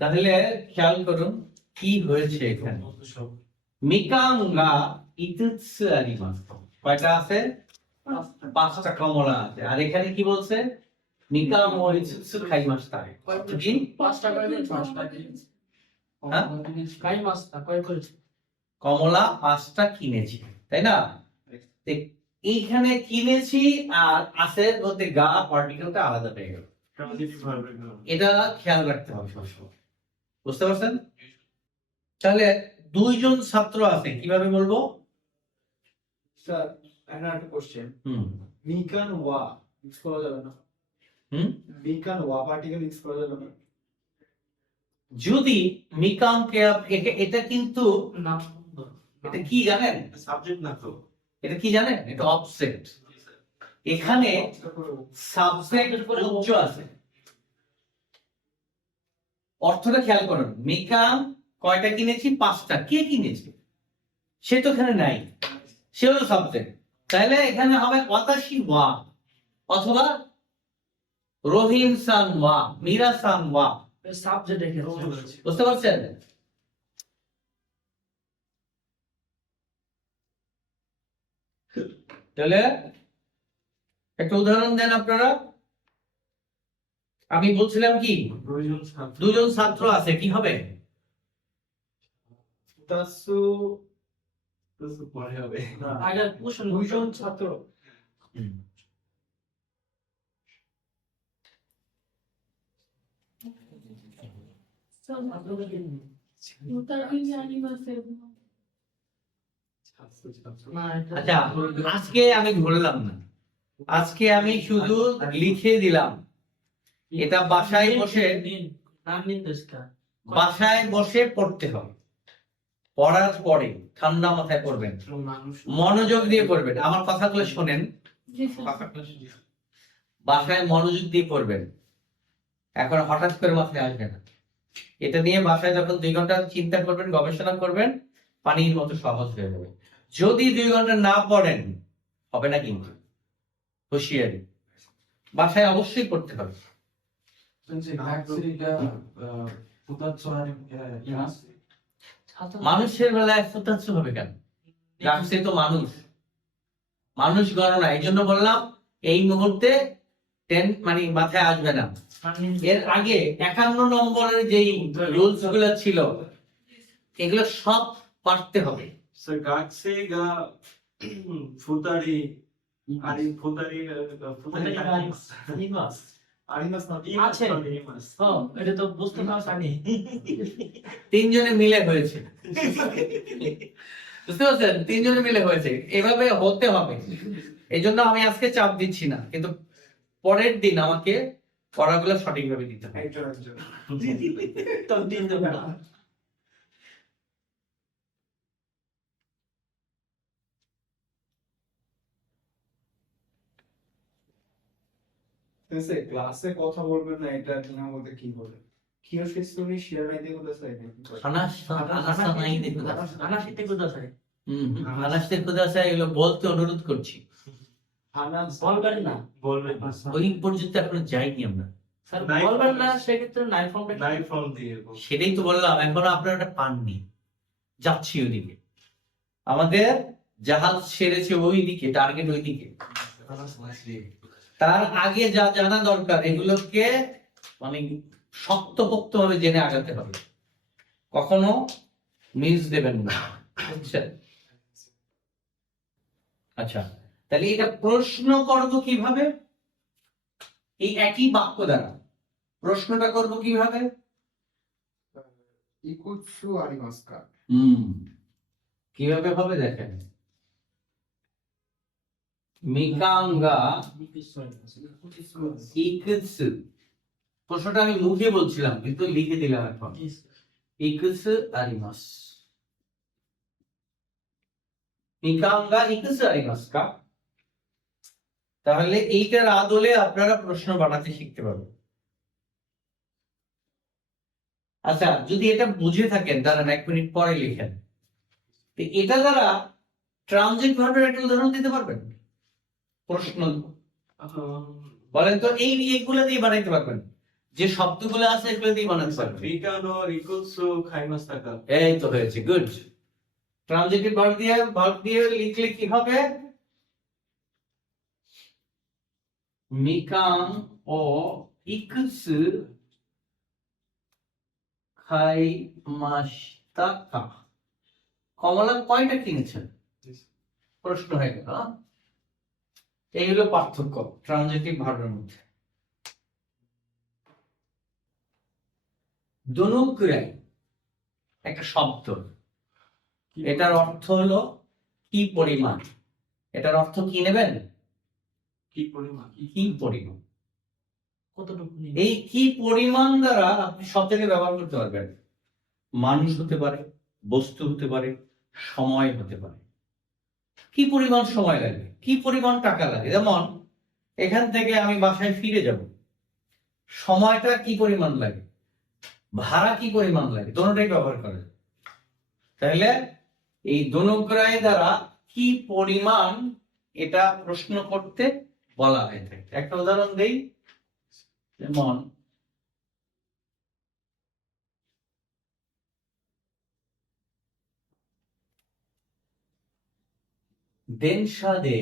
তাহলে খেয়াল করুন কি হয়েছে এখানে। মিকাঙ্গা ইতুৎসু আরিমাসু। কয়টা আছে? পাঁচটা কমলা আছে। আর এখানে কি বলছে? মিকাম ও ইতুৎসু খাইমাস্তা। কি? হ্যাঁ? কমলা পাঁচটা কিনেছি, তাই না? এইখানে কিনেছি আর আসের মধ্যে গা পার্টিকেলটা আলাদা পেয়ে গেল। এটা খেয়াল রাখতে হবে সবসময়, বুঝতে পারছেন? তাহলে দুইজন ছাত্র আছে, কিভাবে বলবো? স্যার একটা কোশ্চেন, হুম মিকান ওয়া ইউজ করা যাবে না? মিকান ওয়া পার্টিকেল ইউজ করা যাবে না? যদি মিকামকে এটা কিন্তু এটা কি জানেন? সাবজেক্ট না তো, এটা কি জানেন? এটা অবজেক্ট। এখানে সাবজেক্ট উচ্চ আছে। অর্থটা খেয়াল করুন। মিকাম কয়টা কিনেছি? পাঁচটা। কে কিনেছে? সে তো এখানে নাই, সে হলো সাবজেক্ট। তাহলে এখানে হবে ওয়াতাশি ওয়া অথবা রহিম সান ওয়া, মীরা সান ওয়া। সাবজেক্ট এখানে বুঝতে পারছেন? তাহলে একটা উদাহরণ দেন আপনারা। আমি বলছিলাম কি, দুজন ছাত্র আছে, কি হবে? তাসু পরে হবে। আগে প্রশ্ন দুইজন ছাত্র। আচ্ছা, আজকে আমি ধরলাম না, আজকে আমি শুধু লিখে দিলাম। এটা বাসায় বসে পড়তে হবে। পড়ার পরে ঠান্ডা মাথায় পড়বেন, মনোযোগ দিয়ে পড়বেন। আমার কথাগুলো শোনেন, বাসায় মনোযোগ দিয়ে পড়বেন। এখন হঠাৎ করে মাথায় আসবে না। এটা নিয়ে বাসায় যখন 2 ঘন্টা চিন্তা করবেন, গবেষণা করবেন, পানির মতো সহজ হয়ে যাবে। যদি 2 ঘন্টা না পড়েন হবে না, কিন্তু হুঁশিয়ারি। বাসায় অবশ্যই পড়তে হবে। মানুষের বেলায় ফুতাচ্ছ হবে কেন? রাখছে তো মানুষ, মানুষ গণনা। এই জন্য বললাম এই মুহূর্তে 10 মানে মাথায় আসবে না। এর আগে 51 নম্বরের যেই রুলস গুলো ছিল এগুলো সব পারতে হবে। স্যার গাছে গা ফুতারি আরি ফুতারি আরিমাস না আছে। এটা তো বুঝতে পারছি। 3 জনে মিলে হয়েছে, বুঝতে পারছেন? 3 জনে মিলে হয়েছে, এভাবে হতে হবে। এই জন্য আমি আজকে চাপ দিচ্ছি না, কিন্তু পরের দিন আমাকে পড়াগুলো সঠিকভাবে দিতে হবে। একজন একজন। তো দিন দেবে না। তেসে ক্লাসে কথা বলবেন না, এটা নিয়ম বলতে কি বলে? কিও শিশুনি শেয়ার নাই দেখো তো সাইড। এগুলো বলতে অনুরোধ করছি। আনাস বলবেন না, বলবেন ওই পর্যন্ত এখনো যাইনি আমরা। স্যার বলবেন না, সেক্ষেত্রে নাই ফর্মটা নাই ফর্ম দিয়ে সেটাই তো বললাম, এখনো আপনারা ওটা পাননি। যাচ্ছি ওইদিকে, আমাদের জাহাজ ছেড়েছে ওইদিকে, টার্গেট ওইদিকে। তার আগে যা জানা দরকার এগুলোকে মানে শক্তপোক্ত ভাবে জেনে আগাতে হবে, কখনো মিস দেবেন না, বুঝছেন? আচ্ছা, তাহলে এটা প্রশ্ন করব কিভাবে? এই একই বাক্য দ্বারা প্রশ্নটা করব কিভাবে? ইকুৎসু আরিমাস্কা। কিভাবে হবে দেখেন। মিকাঙ্গা ইকুৎসু। প্রশ্নটা আমি মুখে বলছিলাম কিন্তু লিখে দিলাম এখন। ইকুৎসু আরিমাস। মিকাঙ্গা ইকুৎসু আরিমাস্কা। তাহলে এইটার আদলে আপনারা প্রশ্ন বানাতে শিখতে পারবেন। আচ্ছা, যদি এটা বুঝে থাকেন দাঁড়ান 1 মিনিট পরে লিখেন। এটা দ্বারা ট্রানজিট ভার্বের একটা উদাহরণ দিতে পারবেন? প্রশ্ন বলেন তো, এইগুলো দিয়ে বানাইতে পারবেন। যে শব্দগুলো আছে এগুলো দিয়ে বানাতে পারবে। বিকানোর ইকুয়ালস টু খাইমাস্তাকা। এই তো হয়েছে, গুড। ট্রানজিটিভ ভার্ব দিয়ে লিখলে কি হবে? মিকাং ও ইকুসু খাইমাস্তাকা। কমলা কয়টা কিনেছেন? প্রশ্ন হয়ে গেল। এই হলো পার্থক্য ট্রানজিটিভ ভার্বের মধ্যে। দনুকুরাই একটা শব্দ, এটার অর্থ হলো কি পরিমাণ। এটার অর্থ কি নেবেন? কি পরিমাণ? কি পরিমাণ। কতটুকু নিয়ে? এই কি পরিমাণ দ্বারা আপনি সব জায়গায় ব্যবহার করতে পারবেন। মানুষ হতে পারে, বস্তু হতে পারে, সময় হতে পারে। কি পরিমাণ সময় লাগে, কি পরিমাণ টাকা লাগে। যেমন এখান থেকে আমি বাসায় ফিরে যাব, সময়টা কি পরিমাণ লাগে, ভাড়া কি পরিমাণ লাগে, দোনোটাই ব্যবহার করে। তাহলে এই দনুগ্রায় দ্বারা কি পরিমাণ এটা প্রশ্ন করতে বলা হয়ে থাকে। একটা উদাহরণ দেই, যেমন দেনশাদে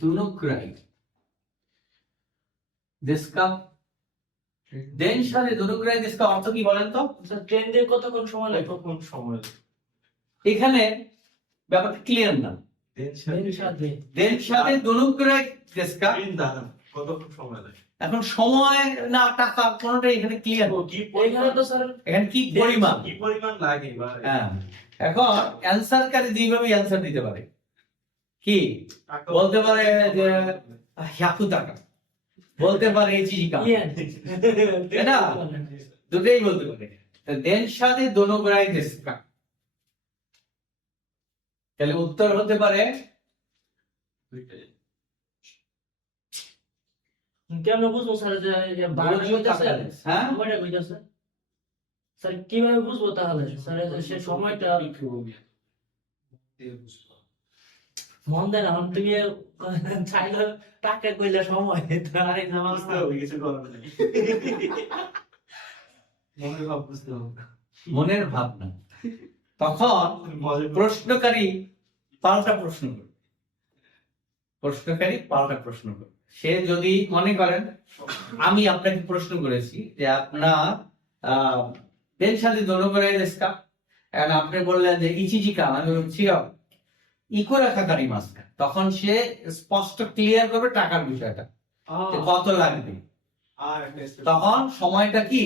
দুনুগ্রাই দেশকা। দেনশাদে দুনুগ্রাই দেশকা অর্থ কি বলেন তো? স্যার ট্রেন দিয়ে কতক্ষণ সময় লাগে? কতক্ষণ সময় লাগে? এখানে ব্যাপারটা ক্লিয়ার না। সাথে দেনশাদে দুনুগ্রাই দেশকা, ট্রেন দ্বারা কতক্ষণ সময় লাগে? এখন সময় না টাকা কোনোটাই এখানে ক্লিয়ার। কি এখানে তো স্যার এখানে কি পরিমাণ। কি পরিমাণ লাগে বা হ্যাঁ, এখন অ্যান্সারকারী যেভাবে অ্যান্সার দিতে পারে, কি টাকা বলতে পারে যে 100 টাকা, বলতে পারে চিজিকা, এটা দুটোই বলতে পারে। দেনশাদে দনুগ্রাই দেশকা, তাহলে উত্তর হতে পারে দুইটাই। কেমন বুঝবো স্যার যে বারোটা কইতাছে? হ্যাঁ, সময়টা কইতাছে স্যার কিভাবে বুঝবো তাহলে? স্যার সে সময়টা মন দেন আমার থেকে চাইলে টাকা কইলে সময় তাই আমার বুঝতে হবে, কিছু করার নেই। মনের ভাব বুঝতে হবে। মনের ভাবনা। তখন প্রশ্নকারী পাল্টা প্রশ্ন করবে, প্রশ্নকারী পাল্টা প্রশ্ন করবে। সে যদি মনে করেন আমি আপনাকে প্রশ্ন করেছি যে আপনার দেনশাদে দনুগ্রাই দেশকা, এখন আপনি বললেন যে ইচিজিকা, আমি বলছি ইকোরা কাকারি মাস্কা, তখন সে স্পষ্ট ক্লিয়ার করবে টাকার বিষয়টা যে কত লাগবে। আর একটা তখন সময়টা কি,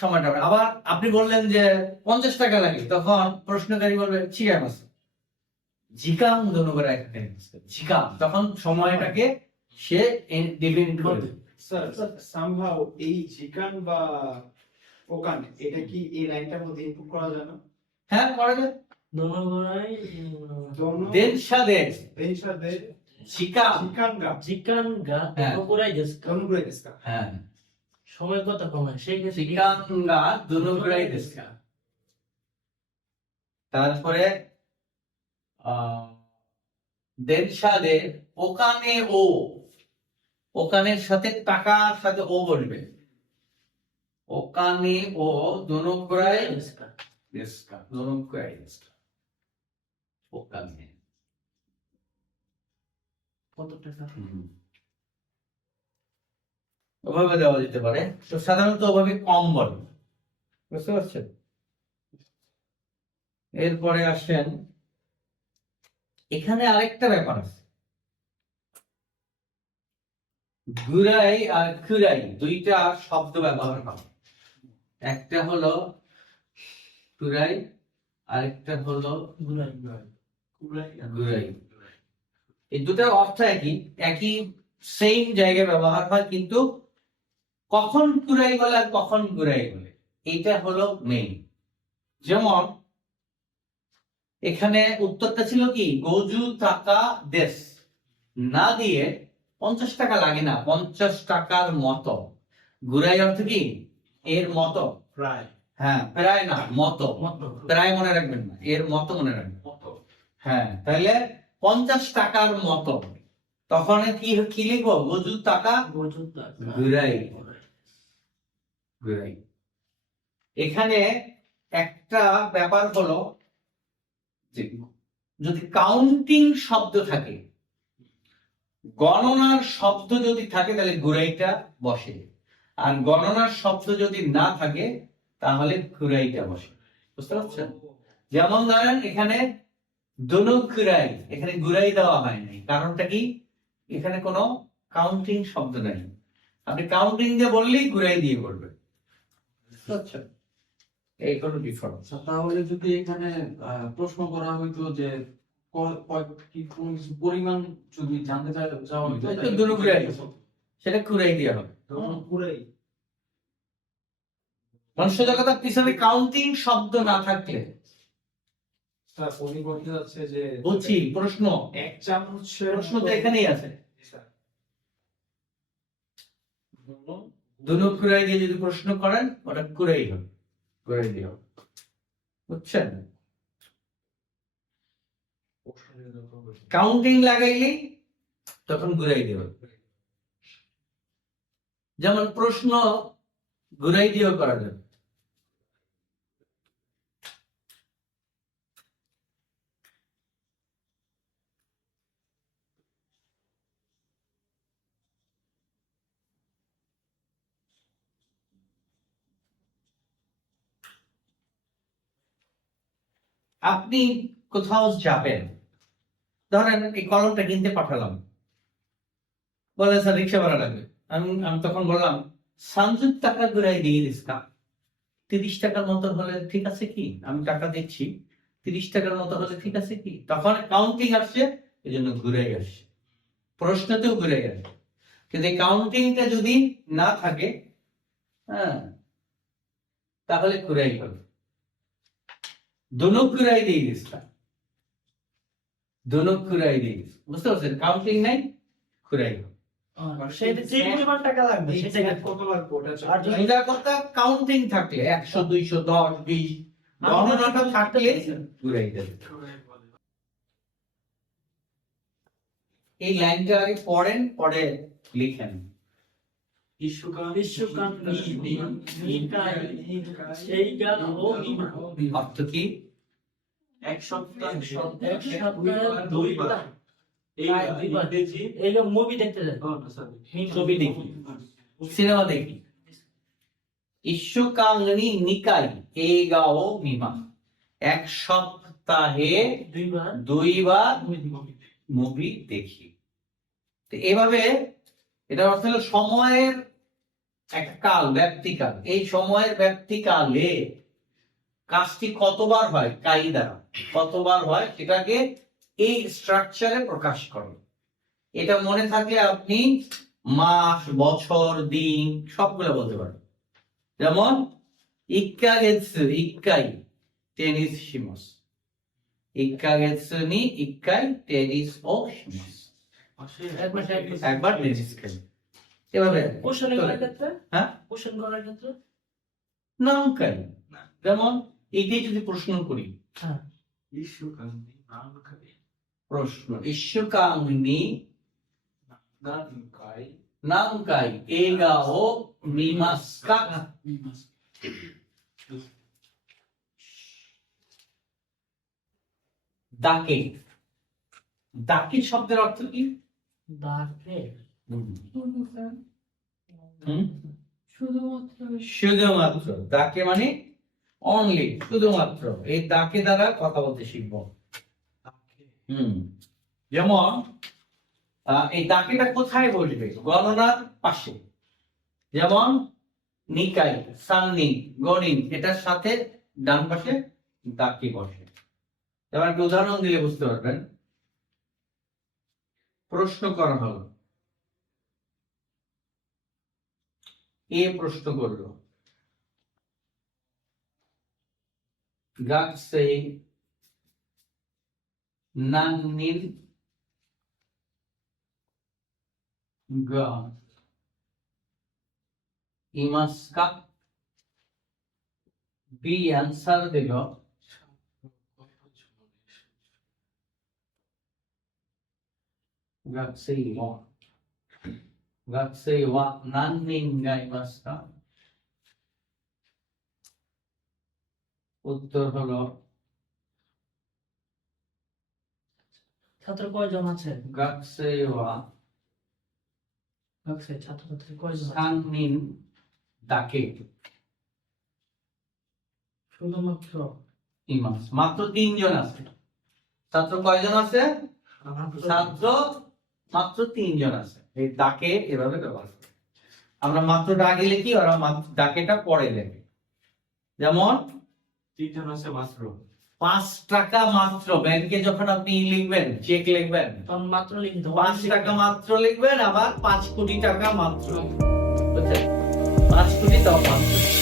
সময়টা হবে। আবার আপনি বললেন যে 50 টাকা লাগে, তখন প্রশ্নকারী বলবে ঠিক আছে জিকাং দনুগ্রাই কাকারি মাস্কা, জিকাং, তখন সময়টাকে সে ডিফাইন করবে। স্যার সামহাউ এই জিকান বা ওকান এটা কি এই লাইনটার মধ্যে ইনপুট করা যায় না? হ্যাঁ, করা যায়। দনগরাই দোনো দেনশাদে দেনশাদে জিকা, জিকানগা চিকান গা হ্যাঁ। দনগরাই দেশ দনুগ্রাই দেশকা। হ্যাঁ, সময় কত কমায় সেই ক্ষেত্রে কি? জিকাঙ্গা দনুগ্রাই দেশকা। তারপরে দেনশাদে ওকানে ও, ওকানের সাথে টাকার সাথে ও বলবে, ওকানে ও দনুগ্রাই দেশকা, দনুগ্রাই দেশকা, ওকানে। কত টাকা? ওভাবে দেওয়া যেতে পারে, তো সাধারণত ওভাবে কম বলে, বুঝতে পারছেন। এরপরে আসেন, এখানে আরেকটা ব্যাপার আছে, গুরাই আর খুরাই দুইটা শব্দ ব্যবহার করা। একটা হলো খুরাই, আরেকটা হলো গুরাই। এই দুটার অর্থ একই, একই সেম জায়গায় ব্যবহার হয়, কিন্তু কখন কুরাই বলে আর কখন গুরাই বলে এটা হলো মেইন। যেমন এখানে উত্তরটা ছিল কি, গজু টাকা দেশ না দিয়ে 50 টাকা লাগে না, 50 টাকার মতো। গুরাই অর্থ কি, এর মতো। প্রায় হ্যাঁ, প্রায় না, মতো। মত প্রায় মনে রাখবেন না, এর মতো মনে রাখবেন। হ্যাঁ, তাহলে 50 টাকার মতো। তখন কি কি লিখবো? ওজুদ টাকা ওজুদ টাকা। ঘুরাই ঘুরাই। এখানে একটা ব্যাপার হলো যে যদি কাউন্টিং শব্দ থাকে, গণনার শব্দ যদি থাকে তাহলে ঘুরাইটা বসে, আর গণনার শব্দ যদি না থাকে তাহলে ঘুরাইটা বসে। বুঝতে পারছেন? যেমন ধরেন এখানে দুনুক ঘুরাই, এখানে ঘুরাই দেওয়া হয় নাই, কারণটা কি? এখানে কোনো কাউন্টিং শব্দ নাই। আপনি কাউন্টিং দিয়ে বললেই ঘুরাই দিয়ে করবে। বুঝতে পারছেন? এই কোনো ডিফারেন্স। আচ্ছা, তাহলে যদি এখানে প্রশ্ন করা হইতো যে কি কোন কিছু পরিমাণ যদি জানতে চাওয়া হইতো তো তাহলে দুনুক ঘুরাই, সেটা ঘুরাই দিয়ে হবে। পুরাই মনুষ্য জগতের পিছনে কাউন্টিং শব্দ না থাকলে স্যার উনি বলতে যাচ্ছে যে বলছি প্রশ্ন, এক চামচ প্রশ্ন তো এখানেই আছে। দুনুক ঘুরাই দিয়ে যদি প্রশ্ন করেন ওটা ঘুরাই হবে, ঘুরাই দিয়ে হবে। বুঝছেন? কাউন্টিং লাগাইলেই তখন ঘুরাই দিয়ে হবে। যেমন প্রশ্ন ঘুরাই দিয়েও করা যাবে। আপনি কোথাও যাবেন, ধরেন এই কলমটা কিনতে পাঠালাম, বলে স্যার রিক্সা ভাড়া লাগবে। আমি আমি তখন বললাম 30 টাকা ঘুরাই দিয়ে দিস কা, 30 টাকার মতো হলে ঠিক আছে কি? আমি টাকা দিচ্ছি, 30 টাকার মতো হলে ঠিক আছে কি? তখন কাউন্টিং আসছে, এই জন্য ঘুরাই আসছে, প্রশ্নতেও ঘুরাই আসছে। কিন্তু এই কাউন্টিংটা যদি না থাকে, হ্যাঁ, তাহলে ঘুরাই হবে। দুনুক ঘুরাই দিয়ে দিস কা, দুনুক ঘুরাই দিয়ে দিস। বুঝতে পারছেন? কাউন্টিং নাই, ঘুরাই হবে। সেটা যে পরিমাণ টাকা লাগবে সেটা কত লাগবে ওটা আর যদি সোজা কথা কাউন্টিং থাকলে 100 200 10 20 গণনাটা থাকলে ঘুরাই দেবে। এই লাইনটা আগে পড়েন, পড়ে লিখেন। সেই গান ও মিমা অর্থ কি? এক সপ্তাহ এক সপ্তাহে দুইবার এই মুভি দেখতে যায় ছবি দেখি, সিনেমা দেখি। ইস্যুকাংনি নিকাই এগাও মিমা, এক সপ্তাহে দুইবার মুভি দেখি। তো এভাবে এটা অর্থ হলো সময়ের একটা কাল, ব্যাপ্তিকাল। এই সময়ের ব্যাপ্তিকালে কাজটি কতবার হয়, কাই দ্বারা কতবার হয় সেটাকে এই স্ট্রাকচারে প্রকাশ করে। এটা মনে থাকলে আপনি মাস, বছর, দিন সবগুলো বলতে পারেন। যেমন ইক্কাগেৎসু ইক্কাই টেনিস শিমাস, ইক্কাগেৎসু নি ইক্কাই টেনিস ও শিমাস, একবার টেনিস খেলি। এভাবে কোশ্চেন করার ক্ষেত্রে হ্যাঁ কোশ্চেন করার ক্ষেত্রে নামকাই। যেমন এইটাই যদি প্রশ্ন করি, হ্যাঁ প্রশ্ন ইস্যুকাংনি নামকাই এগাও মিমাস্কা, দাকে। দাকে শব্দের অর্থ কি? দাকে শুধুমাত্র। দাকে মানে অনলি, শুধুমাত্র। এই দাকে দ্বারা কথা বলতে শিখব। যেমন এই দাকেটা কোথায় বসবে? গণনার পাশে। যেমন নিকাই, সান্নি, গণিন, এটার সাথে ডান পাশে দাকে বসে। যেমন একটা উদাহরণ দিলে বুঝতে পারবেন। প্রশ্ন করা হলো, এ প্রশ্ন করলো গাছে নান্নির গা ইমাস্কা, বি অ্যান্সার দিল 学生は何人がいますか? উত্তর হলো ছাত্র কয়জন আছে? 学生は ছাত্রছাত্রী কয়জন আছে? 3人だけ শুধুমাত্র います。মাত্র 3 জন আছে। ছাত্র কয়জন আছে? ছাত্র মাত্র 3 জন আছে। এই দাকে এভাবে ব্যবহার করে। আমরা মাত্রটা আগে লিখি, ওরা দাকেটা পরে লেখে। যেমন 3 জন আছে মাত্র। 5 টাকা মাত্র, ব্যাংকে যখন আপনি লিখবেন, চেক লিখবেন, তখন মাত্র লিখতে হবে। 5 টাকা মাত্র লিখবেন, আবার 5 কোটি টাকা মাত্র। বুঝছেন? 5 কোটি টাকা মাত্র।